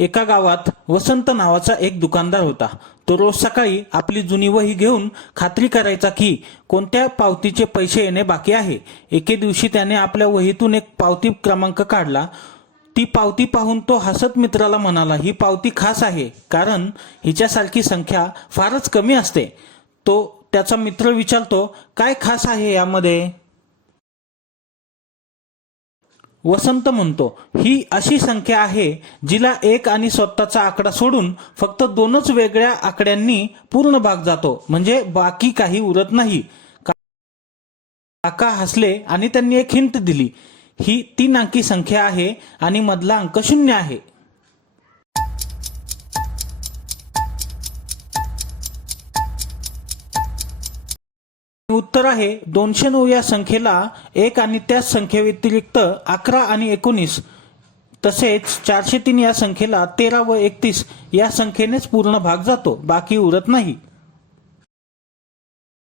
एका गावात वसंत नावाचा एक दुकानदार होता। तो रोज सकाळी आपली जुनी वही घेऊन खात्री करायचा की कोणत्या पावतीचे पैसे येणे बाकी आहे। एके दिवशी त्याने आपल्या वहीतून एक पावती क्रमांक काढला। ती पावती पाहून तो हसत मित्राला म्हणाला, ही पावती खास आहे, कारण हिच्यासारखी संख्या फारच कमी असते। तो त्याचा मित्र विचारतो, काय खास आहे यामध्ये? वसंत म्हणतो, ही अशी संख्या आहे जिला एक आणि स्वतःचा आकडा सोडून फक्त दोनच वेगळ्या आकड्यांनी पूर्ण भाग जातो, म्हणजे बाकी काही उरत नाही। काका हसले आणि त्यांनी एक हिंट दिली, ही 3 अंकी संख्या आहे आणि मधला अंक 0 आहे। उत्तर आहे 209 या संख्येला 1 आणि त्याच संख्येव्यतिरिक्त 11 आणि 19 तसेच 403 या संख्येला 13 व 31 या संख्येनेच पूर्ण भाग जातो, बाकी उरत नाही।